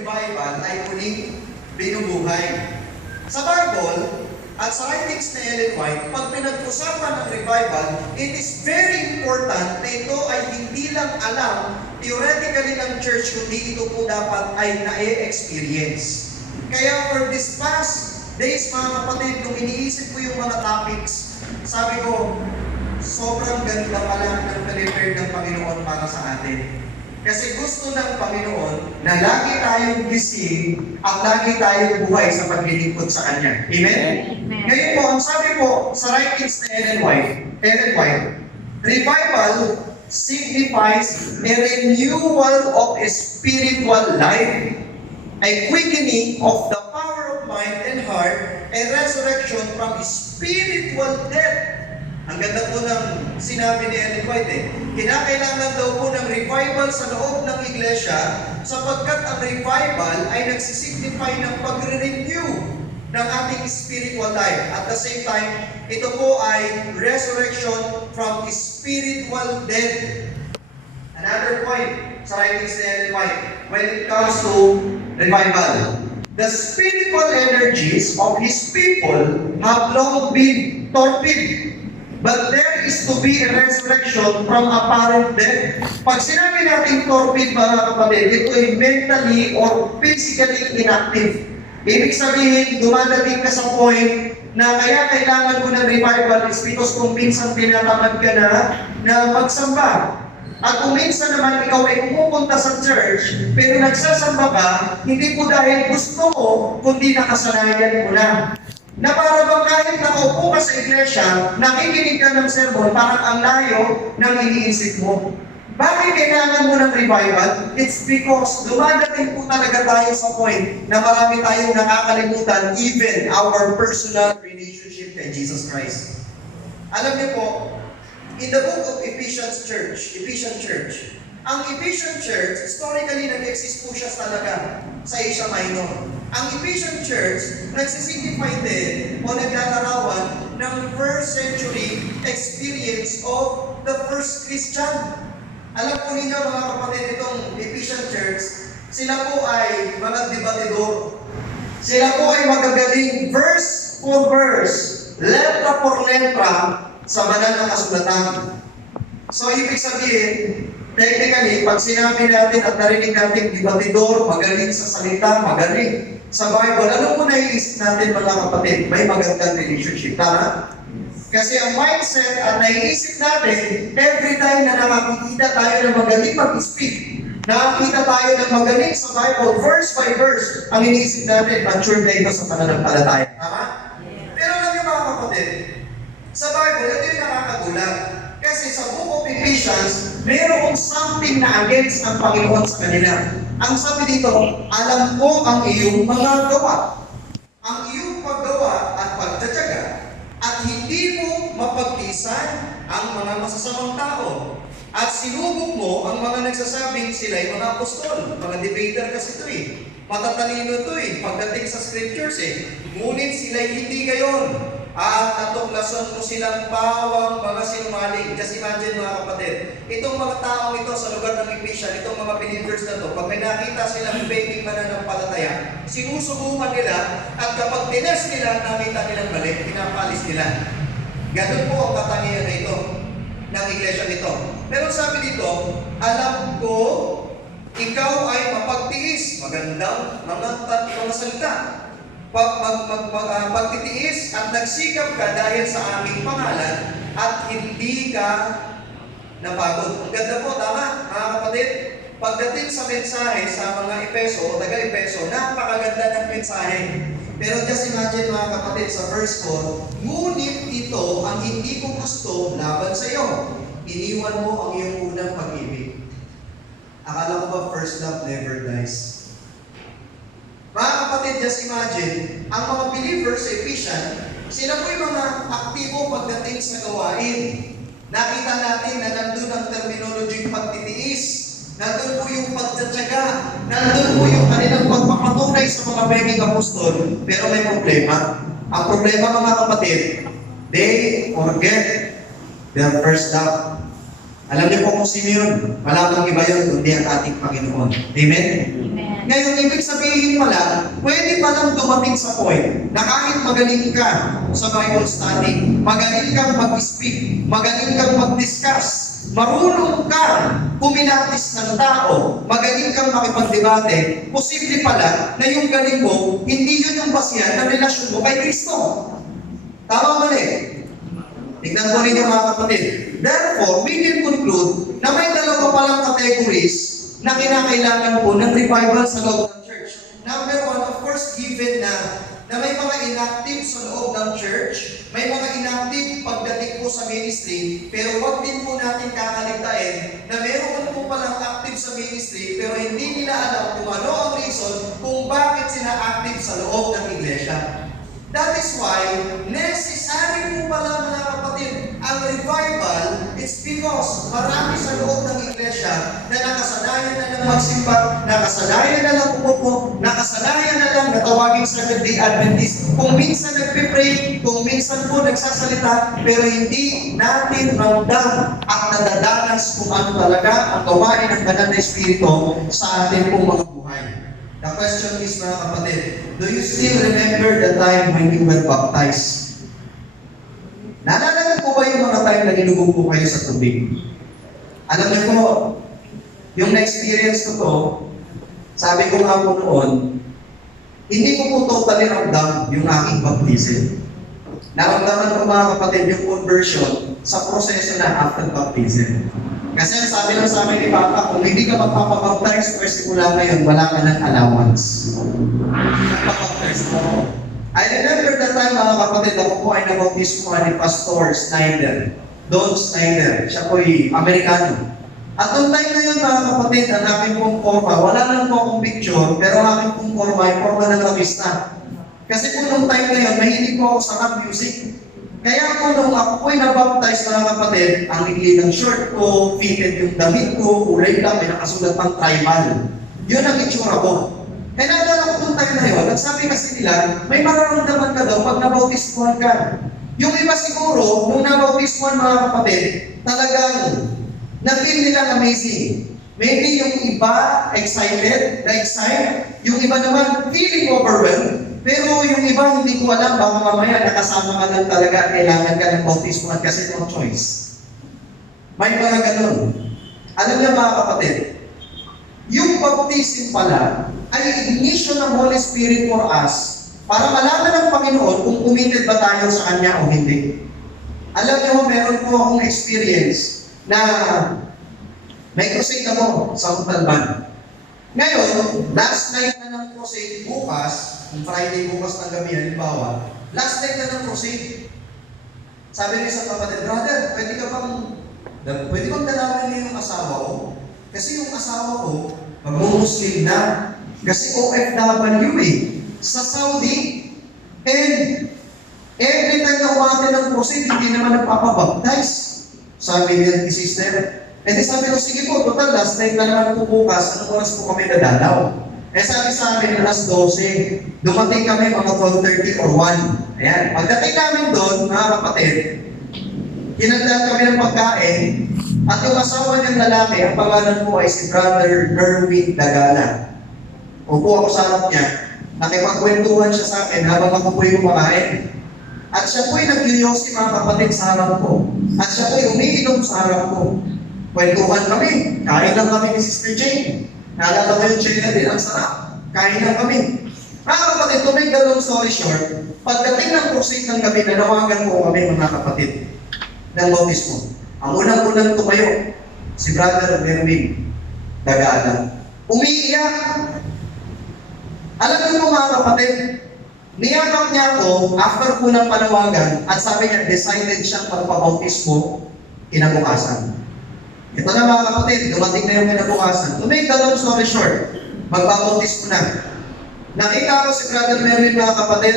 revival ay muling binubuhay. Sa Bible, at sa writings ni Ellen White, pag pinag-usapan ng revival, it is very important na ito ay hindi lang alam theoretically ng church, kundi ito po dapat ay na-experience. Kaya for this past days, mga kapatid, nung iniisip ko yung mga topics, sabi ko, sobrang ganda pala ng prepare ng Panginoon para sa atin. Kasi gusto ng Panginoon na lagi tayong gising at lagi tayong buhay sa paglilingkod sa Kanya. Amen? Amen. Ngayon po, ang sabi po sa writings ni Ellen White, revival signifies a renewal of a spiritual life, a quickening of the power of mind and heart, a resurrection from spiritual death. Ang ganda po ng sinabi ni Ellen White kinakailangan daw po ng revival sa loob ng iglesia sapagkat ang revival ay nagsisignify ng pagre-renew ng ating spiritual life. At the same time, ito po ay resurrection from spiritual death. Another point sa writings ni Ellen White, when it comes to revival, the spiritual energies of His people have long been torpid. But there is to be a resurrection from apparent death. Pag sinabi natin torpid, mga kapatid, ito ay mentally or physically inactive. Ibig sabihin, dumadating ka sa point na kaya kailangan mo ng revival is because kung minsan tinatamad ka na magsamba. At kung minsan naman ikaw ay pumupunta sa church, pero nagsasamba ka, hindi po dahil gusto mo, kundi nakasanayan mo na. Na para bang kahit nakaupo ka sa iglesia, nakikinig ka ng sermon, parang ang layo ng iniisip mo. Bakit kailangan mo ng revival? It's because dumadating po talaga tayo sa point na marami tayong nakakalimutan even our personal relationship kay Jesus Christ. Alam niyo po, in the book of Ephesian Church, ang Ephesian Church, historically nag-exist po siya talaga sa Asia Minor. Ang Ephesian Church, nagsisignify din o naglalarawan ng first century experience of the first Christian. Alam po ninyo mga kapatid, itong Ephesian Church, sila po ay mga debatidor. Sila po ay magagaling verse for verse, letra for letra sa banal na kasulatan. So, ibig sabihin, technically, pag sinabi natin at narinig natin debatidor, magaling sa salita, magaling sa Bible, ano po naiisip natin mga kapatid? May magandang relationship. Tama? Kasi ang mindset at naiisip natin, every time na nakakikita tayo ng magaling mag-speak, nakakita tayo ng magaling sa Bible, verse by verse, ang iniisip natin, mature na ito sa pananampalataya. Tama? Pero alam niyo mga kapatid, sa Bible, ito yung nakakagulat. Kasi sa book of Ephesians, mayroong something na against ang Panginoon sa kanila. Ang sabi dito, alam ko ang iyong mga gawa. Ang iyong paggawa at pagtatyaga at hindi mo mapagtiisan ang mga masasamang tao. At sinubok mo ang mga nagsasabing sila'y mga apostol. Mga debater kasi ito Matatalino ito pagdating sa scriptures Ngunit sila'y hindi gayon. At natuklasan mo silang pawang mga sinungaling. Just imagine mga kapatid, itong mga taong ito sa lugar ng Ephesians, itong mga believers na ito, pag may nakita silang faking mananampalataya, sinusubukan nila at kapag tinest nila, nakita nilang mali, pinapalis nila. Ganun po ang katangian na ito ng iglesia nito. Pero sabi dito, alam ko, ikaw ay mapagtiis. Magandang mga salita. Pagtitiis at nagsikap ka dahil sa aming pangalan at hindi ka napagod. Ang ganda po, tama, mga kapatid? Pagdating sa mensahe sa mga Epeso o taga-Epeso, napakaganda ng mensahe. Pero just imagine mga kapatid sa verse 4, ngunit ito ang hindi ko gusto laban sa iyo. Iniwan mo ang iyong unang pag-ibig. Akala ko ba first love never dies? Mga kapatid, just imagine, ang mga believers sa Ephesians, sila po yung mga aktibo pagdating sa gawain. Nakita natin na nandun ang terminology pagtitiis, nandun po yung pagtatyaga, nandun po yung kanilang pagpapatunay sa mga peging apostol, pero may problema. Ang problema mga kapatid, they forget their first love. Alam niyo po kung sino yun? Wala pang iba yun, kundi ang ating Panginoon. Amen? Amen. Ngayon, ibig sabihin pala, pwede palang dumating sa point na kahit magaling ka sa Bible study, magaling kang mag-speak, magaling kang mag-discuss, marunong ka kuminatis ng tao, magaling kang makipagdebate, posible pala na yung galing mo, hindi yun yung basihan ng relasyon mo kay Kristo. Tama mali? Tignan po ninyo mga kapatid. Therefore, we can conclude na may dalawa palang categories na kinakailangan po ng revival sa loob ng church. Number one, of course, given na may mga inactive sa loob ng church, may mga inactive pagdating po sa ministry, pero wag din po natin kakaligtain na meron po palang active sa ministry, pero hindi nila alam kung ano ang reason kung bakit sila active sa loob ng iglesia. That is why, necessary po pala mga kapatid, ang revival, it's because marami sa loob ng iglesia na nakasanayan na lang magsimba, nakasanayan na lang umupo, nakasanayan na lang natawaging Seventh-day Adventist. Kung minsan nagpipray, kung minsan po nagsasalita, pero hindi natin ramdam at nadadanas kung ano talaga ang gawain ng banal na Espiritu sa ating pong mga buhay. The question is, mga kapatid, do you still remember the time when you were baptized? Naalala ko ba yung mga time na nilubog po kayo sa tubig? Alam niyo po, yung na-experience ko to, sabi ko nga po noon, hindi ko po totally ramdam yung aking baptism. Naramdaman ko mga kapatid yung conversion sa proseso na after baptism. Kasi sabi lang sa amin ni Papa, kung hindi ka magpapabaptize, pwede simula ngayon, wala ka ng allowance. Magpapabaptize mo. I remember that time, mga kapatid, ako po ay nabaptismo ni Pastor Snyder. Don Snyder. Siya po ay Amerikano. At noong time na yun, mga kapatid, ang aking pong forma, wala lang po akong picture, pero ang aking pong forma ay forma ng revista. Kasi po noong time na yun, mahilig po ako sa rap music. Kaya po nung ako po'y nabaptize, mga kapatid, ang ikli ng short ko, fitted yung damit ko, kulay lang, may nakasulat pang tribal. Yun ang itsura ko. Kaya naalala ko nung time na yun, nagsabi kasi nila, may mararamdaman ka daw pag nabautismuhan ka. Yung iba siguro, nung nabautismuhan, mga kapatid, talagang na-feel nilang amazing. Maybe yung iba excited, na-excite, yung iba naman feeling overwhelmed. Pero yung iba, hindi ko alam, baka mamaya nakasama ka lang talaga, kailangan ka ng bautismo at kasi no choice. May mga ganun. Alam niyo mga kapatid, yung baptism pala ay ignition ng Holy Spirit for us para malaman ng Panginoon kung committed ba tayo sa Kanya o hindi. Alam niyo, meron po akong experience na may crusade ako sa Montalban. Ngayon, last night na ng crusade bukas, kung Friday bukas ng gabi, halimbawa, last night na ng crusade. Sabi niya sa kapatid, brother, pwede bang dalawin niyo yung asawa ko? Kasi yung asawa ko, mag-Muslim na. Kasi OFW sa Saudi. And every time na umate ng crusade, hindi naman nagpapabaptize. Sabi niya ni sister. And then sabi ko, sige po, total, last night na naman po bukas, anong oras po kami dadalaw? Eh sabi sa amin, alas 12, dumating kami mga 12:30 or 1. Ayan, pagdating namin doon, mga kapatid, kinandaan kami ng pagkain, at yung asawa niyang lalaki, ang pangalan po ay si Brother Nerwin Dagala. Upo ako sa harap niya, nakipagkwentuhan siya sa akin habang ako po'y kumakain. At siya po'y nag-yoyosi mga kapatid sa harap ko. At siya po'y umiinom sa harap ko. Kwentuhan kami, kain lang kami ni Sister Jane. Naalala ko yung China din, ang sarap. Kain lang kami. Mga kapatid, to make the long story short, pagdating ng crusade ng gabi, nanawagan po kami mga kapatid ng bautismo. Ang unang-unang tumayo, si Brother Merwin Dagala. Umiiyak. Alam niyo po mga kapatid, niyakap niya ako after po ng panawagan at sabi niya, decided siyang magpabautismo kinabukasan. Ito na mga kapatid, dumating na yung kinabukasan. To make the long story short, magbabautismo na. Nakita ko si Brother Merwin mga kapatid,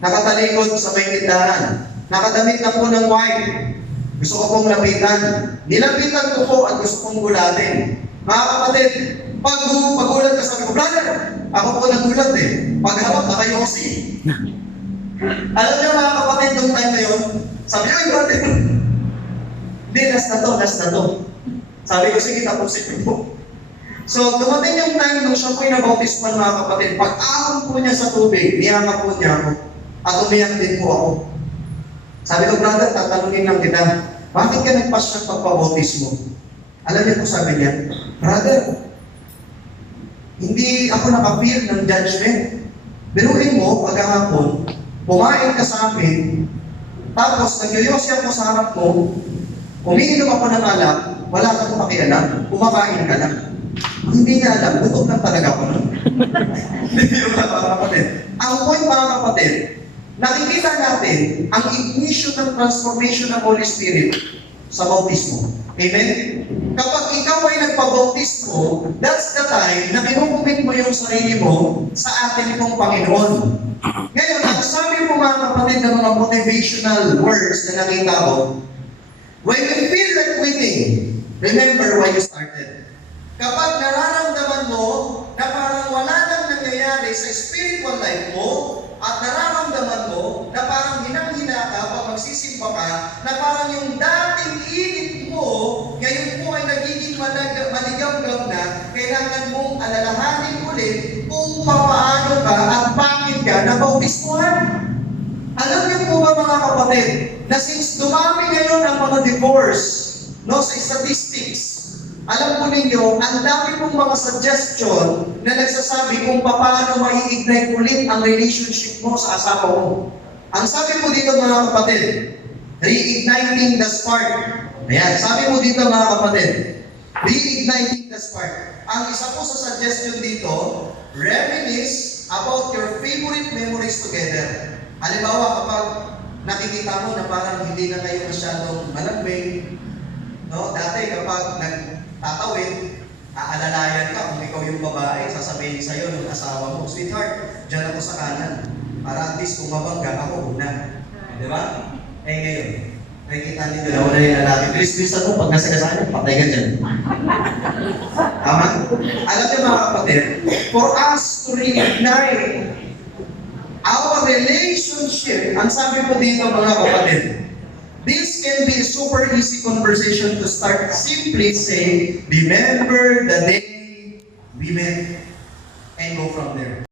nakatalikod sa may tindahan. Nakadamit na po ng white. Gusto ko pong lapitan. Nilapitan ko po at gusto kong gulatin. Mga kapatid, pag-gulat ka sabi ko, brother, ako po nagulat eh. Pag-hawak na kayo si. Alam niyo mga kapatid, nung time na yun, sabi ko, brother, hindi, last na to. Sabi ko, sige, tapusin ko po. So, dumating yung time nung siya po'y nabautisman mga kapatid. Pag-ahon po niya sa tubig, niyakap po niya ako. At umiyak din po ako. Sabi ko, brother, tatanungin lang kita, bakit ka nagpas ng pagpabautismo? Alam niyo po sabi niya, brother, hindi ako nakapil ng judgment. Biruin mo, pagkahapon, pumain ka sa amin, tapos nagyoyosi ako sa harap mo, umiinom ako ng alak, wala kang pakialam, kumakain ka lang. Hindi niya alam, gutom lang talaga ako nun. Hindi yung mga kapatid. Ang point mga kapatid, nakikita natin ang ignition ng transformation ng Holy Spirit sa bautismo. Amen? Kapag ikaw ay nagpabautismo, that's the time na kinukumit mo yung sarili mo sa ating pong Panginoon. Ngayon, ang sabi mo mga kapatid ng mga motivational words na nakita ko, when you feel like quitting, remember why you started. Kapag nararamdaman mo na parang wala nang nangyayari sa spiritual life mo, at nararamdaman mo na parang hinang-hina ka pag magsisimba ka, na parang yung dating init mo, ngayon po ay nagiging maligam-gam na, kailangan mong alalahanin ulit kung paano ka at bakit ka nabautismuhan. Alam niyo po ba mga kapatid, na since dumami ngayon ang mga divorce, no, sa statistics, alam po ninyo, ang dami pong mga suggestion na nagsasabi kung paano mai-ignite ulit ang relationship mo sa asawa mo. Ang sabi po dito mga kapatid, reigniting the spark. Ayan, sabi po dito mga kapatid, reigniting the spark. Ang isa po sa suggestion dito, reminisce about your favorite memories together. Halimbawa, kapag nakikita mo na parang hindi na kayo masyadong malambing, no? Dati kapag tatawid, aalalayan ka kung ikaw yung babae, sasabihin sa'yo ng asawa mo, sweetheart, dyan ako sa kanan. Para at least kung mabangga, ako una. Di ba? Eh ngayon, nakikita nito na wala yung lalaki. Bilis-bilisan mo, pag nasagasaan, patay ka dyan. Tama? Alam niyo mga kapatid, for us to reignite our relationship, ang sabi po dito mga kapatid, this can be a super easy conversation to start. Simply say, remember the day we met, and go from there.